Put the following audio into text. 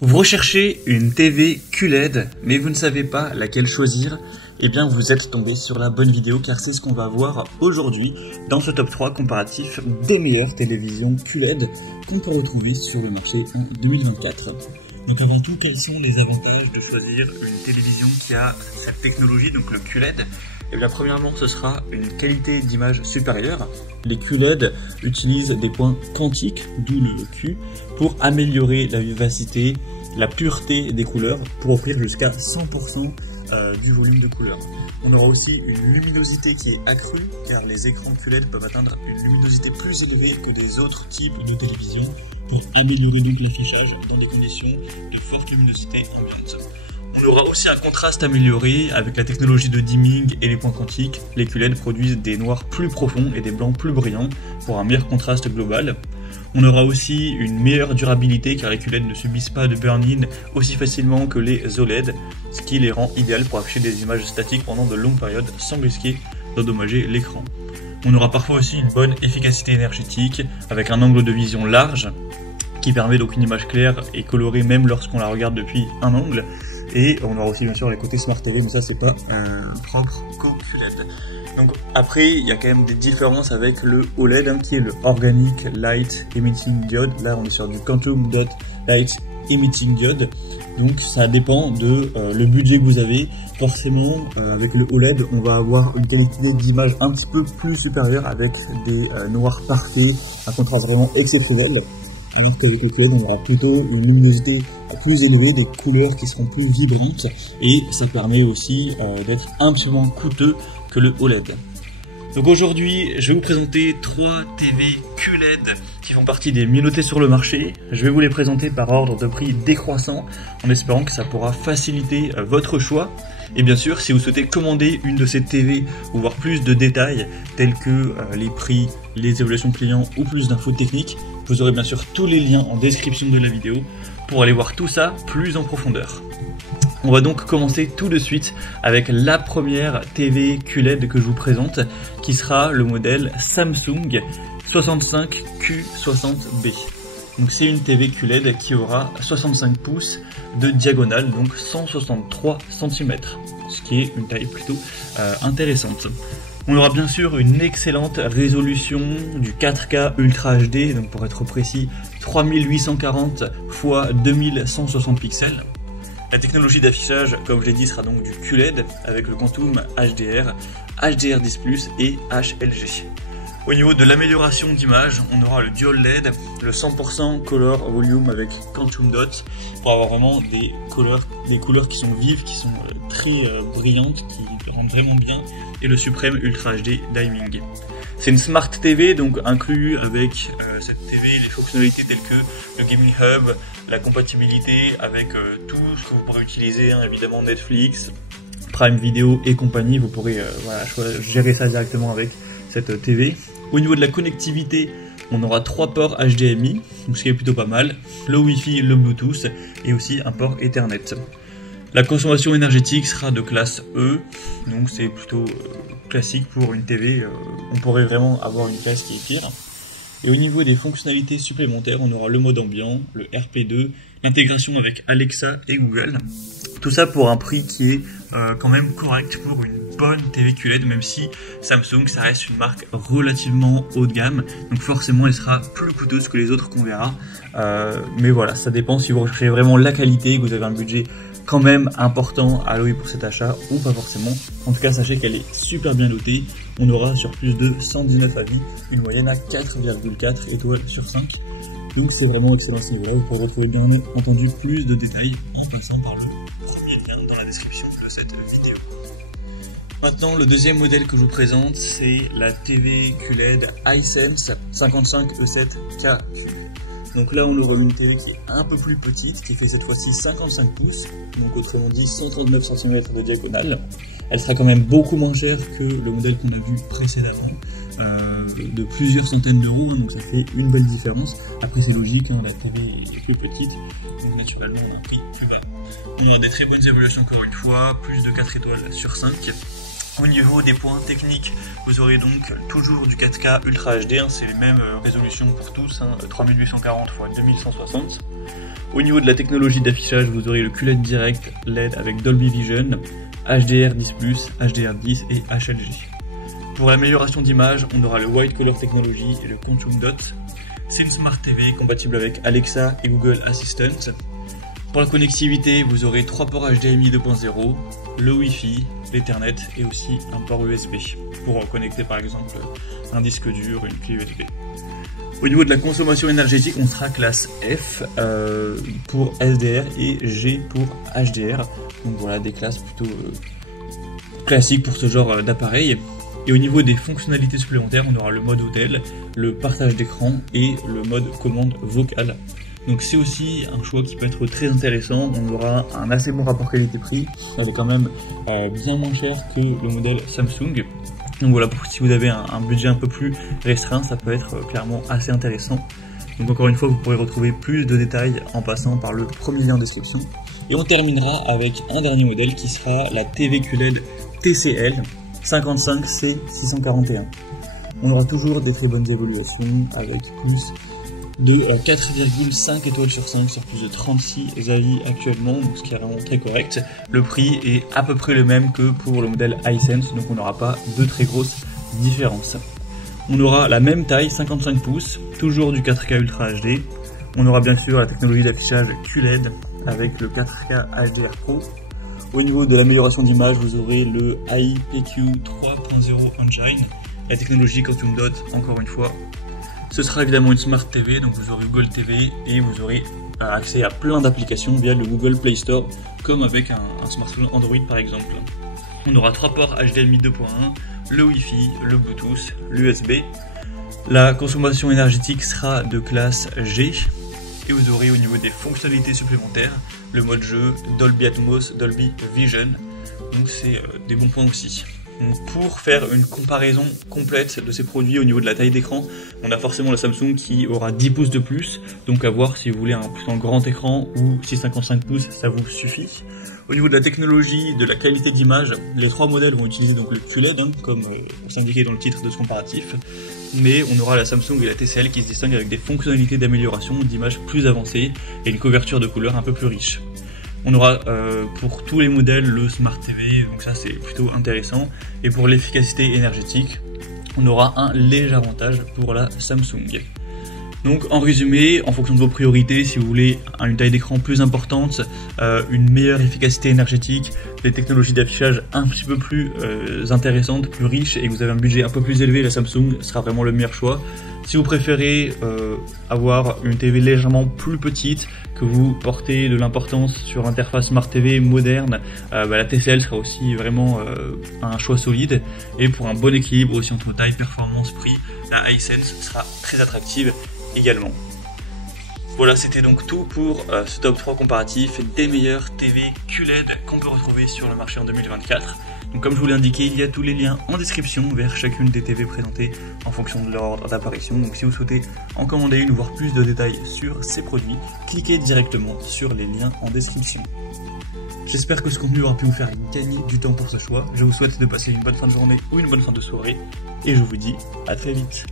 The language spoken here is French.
Vous recherchez une TV QLED, mais vous ne savez pas laquelle choisir? Eh bien, vous êtes tombé sur la bonne vidéo, car c'est ce qu'on va voir aujourd'hui dans ce top 3 comparatif des meilleures télévisions QLED qu'on peut retrouver sur le marché en 2024. Donc avant tout, quels sont les avantages de choisir une télévision qui a cette technologie, donc le QLED? Eh bien, premièrement, ce sera une qualité d'image supérieure. Les QLED utilisent des points quantiques, d'où le Q, pour améliorer la vivacité, la pureté des couleurs, pour offrir jusqu'à 100% du volume de couleurs. On aura aussi une luminosité qui est accrue, car les écrans QLED peuvent atteindre une luminosité plus élevée que des autres types de télévisions, pour améliorer donc l'affichage dans des conditions de forte luminosité ambiante. On aura aussi un contraste amélioré avec la technologie de dimming et les points quantiques. Les QLED produisent des noirs plus profonds et des blancs plus brillants pour un meilleur contraste global. On aura aussi une meilleure durabilité car les QLED ne subissent pas de burn-in aussi facilement que les OLED, ce qui les rend idéales pour afficher des images statiques pendant de longues périodes sans risquer d'endommager l'écran. On aura parfois aussi une bonne efficacité énergétique avec un angle de vision large qui permet donc une image claire et colorée même lorsqu'on la regarde depuis un angle. Et on aura aussi bien sûr les côtés Smart TV, mais ça c'est pas propre qu'au QLED. Donc après, il y a quand même des différences avec le OLED qui est le Organic Light Emitting Diode. Là on est sur du Quantum Dot Light Emitting Diode. Donc ça dépend de le budget que vous avez. Forcément, avec le OLED, on va avoir une qualité d'image un petit peu plus supérieure avec des noirs parfaits, un contraste vraiment exceptionnel. Avec le QLED, on aura plutôt une luminosité plus élevée, des couleurs qui seront plus vibrantes, et ça permet aussi d'être un petit peu moins coûteux que le OLED. Donc aujourd'hui, je vais vous présenter 3 TV QLED qui font partie des mieux notés sur le marché. Je vais vous les présenter par ordre de prix décroissant, en espérant que ça pourra faciliter votre choix. Et bien sûr, si vous souhaitez commander une de ces TV ou voir plus de détails tels que les prix, les évaluations clients ou plus d'infos techniques, vous aurez bien sûr tous les liens en description de la vidéo pour aller voir tout ça plus en profondeur. On va donc commencer tout de suite avec la première TV QLED que je vous présente, qui sera le modèle Samsung 65Q60B. Donc c'est une TV QLED qui aura 65 pouces de diagonale, donc 163 cm, ce qui est une taille plutôt intéressante. On aura bien sûr une excellente résolution du 4K Ultra HD, donc pour être précis 3840 x 2160 pixels. La technologie d'affichage, comme je l'ai dit, sera donc du QLED avec le Quantum HDR, HDR10+, et HLG. Au niveau de l'amélioration d'image, on aura le Dual LED, le 100% Color Volume avec Quantum Dot pour avoir vraiment des couleurs qui sont vives, qui sont très brillantes, qui rendent vraiment bien, et le suprême Ultra HD Dimming. C'est une Smart TV, donc inclus avec cette TV les fonctionnalités telles que le Gaming Hub, la compatibilité avec tout ce que vous pourrez utiliser, hein, évidemment Netflix, Prime Video et compagnie. Vous pourrez gérer ça directement avec cette TV. Au niveau de la connectivité, on aura 3 ports HDMI, donc ce qui est plutôt pas mal, le Wi-Fi, le Bluetooth et aussi un port Ethernet. La consommation énergétique sera de classe E, donc c'est plutôt classique pour une TV. On pourrait vraiment avoir une classe qui est pire. Et au niveau des fonctionnalités supplémentaires, on aura le mode ambiant, le RP2, l'intégration avec Alexa et Google. Tout ça pour un prix qui est quand même correct pour une bonne TV QLED, même si Samsung, ça reste une marque relativement haut de gamme, donc forcément elle sera plus coûteuse que les autres qu'on verra. Mais voilà, ça dépend si vous recherchez vraiment la qualité, que vous avez un budget quand même important à allouer pour cet achat ou pas forcément. En tout cas, sachez qu'elle est super bien notée. On aura sur plus de 119 avis une moyenne à 4,4 étoiles sur 5. Donc c'est vraiment excellent ce niveau-là. Vous pourrez retrouver bien entendu plus de détails en passant par le premier lien dans la description de cette vidéo. Maintenant, le deuxième modèle que je vous présente, c'est la TV QLED Hisense 55E7KQ. Donc là, on aura une TV qui est un peu plus petite, qui fait cette fois-ci 55 pouces, donc autrement dit 139 cm de diagonale. Elle sera quand même beaucoup moins chère que le modèle qu'on a vu précédemment, de plusieurs centaines d'euros, hein, donc ça fait une belle différence. Après c'est logique, hein, la TV est plus petite, donc naturellement on a un prix plus bas. On a des très bonnes évaluations encore une fois, plus de 4 étoiles sur 5. Au niveau des points techniques, vous aurez donc toujours du 4K Ultra HD, hein, c'est les mêmes résolutions pour tous, hein, 3840 x 2160. Au niveau de la technologie d'affichage, vous aurez le QLED Direct LED avec Dolby Vision, HDR10+, HDR10 et HLG. Pour l'amélioration d'image, on aura le White Color Technology et le Quantum Dot. C'est une Smart TV compatible avec Alexa et Google Assistant. Pour la connectivité, vous aurez 3 ports HDMI 2.0, le Wi-Fi, l'Ethernet et aussi un port USB pour connecter par exemple un disque dur, une clé USB. Au niveau de la consommation énergétique, on sera classe F pour SDR et G pour HDR. Donc voilà, des classes plutôt classiques pour ce genre d'appareil. Et au niveau des fonctionnalités supplémentaires, on aura le mode hôtel, le partage d'écran et le mode commande vocale. Donc c'est aussi un choix qui peut être très intéressant. On aura un assez bon rapport qualité-prix. Elle est quand même bien moins cher que le modèle Samsung. Donc voilà, si vous avez un budget un peu plus restreint, ça peut être clairement assez intéressant. Donc encore une fois, vous pourrez retrouver plus de détails en passant par le premier lien en description. Et on terminera avec un dernier modèle qui sera la TV QLED TCL 55C641. On aura toujours des très bonnes évaluations avec plus de 4,5 étoiles sur 5 sur plus de 36 avis actuellement, donc ce qui est vraiment très correct. Le prix est à peu près le même que pour le modèle Hisense, donc on n'aura pas de très grosses différences. On aura la même taille, 55 pouces, toujours du 4K Ultra HD. On aura bien sûr la technologie d'affichage QLED avec le 4K HDR Pro. Au niveau de l'amélioration d'image, vous aurez le IPQ 3.0 Engine, la technologie Quantum Dot encore une fois. Ce sera évidemment une Smart TV, donc vous aurez Google TV et vous aurez accès à plein d'applications via le Google Play Store, comme avec un smartphone Android par exemple. On aura 3 ports HDMI 2.1, le Wi-Fi, le Bluetooth, l'USB. La consommation énergétique sera de classe G. Et vous aurez au niveau des fonctionnalités supplémentaires le mode jeu, Dolby Atmos, Dolby Vision. Donc c'est des bons points aussi. Donc pour faire une comparaison complète de ces produits au niveau de la taille d'écran, on a forcément le Samsung qui aura 10 pouces de plus, donc à voir si vous voulez un plus grand écran ou si 55 pouces ça vous suffit. Au niveau de la technologie, de la qualité d'image, les 3 modèles vont utiliser donc le QLED, comme c'est indiqué dans le titre de ce comparatif, mais on aura la Samsung et la TCL qui se distinguent avec des fonctionnalités d'amélioration d'image plus avancées et une couverture de couleurs un peu plus riche. On aura pour tous les modèles le Smart TV, donc ça c'est plutôt intéressant. Et pour l'efficacité énergétique, on aura un léger avantage pour la Samsung. Donc en résumé, en fonction de vos priorités, si vous voulez une taille d'écran plus importante, une meilleure efficacité énergétique, des technologies d'affichage un petit peu plus intéressantes, plus riches, et que vous avez un budget un peu plus élevé, la Samsung sera vraiment le meilleur choix. Si vous préférez avoir une TV légèrement plus petite, que vous portez de l'importance sur l'interface Smart TV moderne, la TCL sera aussi vraiment un choix solide. Et pour un bon équilibre aussi entre taille, performance, prix, la Hisense sera très attractive également. Voilà, c'était donc tout pour ce top 3 comparatif des meilleures TV QLED qu'on peut retrouver sur le marché en 2024. Donc comme je vous l'ai indiqué, il y a tous les liens en description vers chacune des TV présentées en fonction de leur ordre d'apparition. Donc si vous souhaitez en commander une ou voir plus de détails sur ces produits, cliquez directement sur les liens en description. J'espère que ce contenu aura pu vous faire gagner du temps pour ce choix. Je vous souhaite de passer une bonne fin de journée ou une bonne fin de soirée et je vous dis à très vite.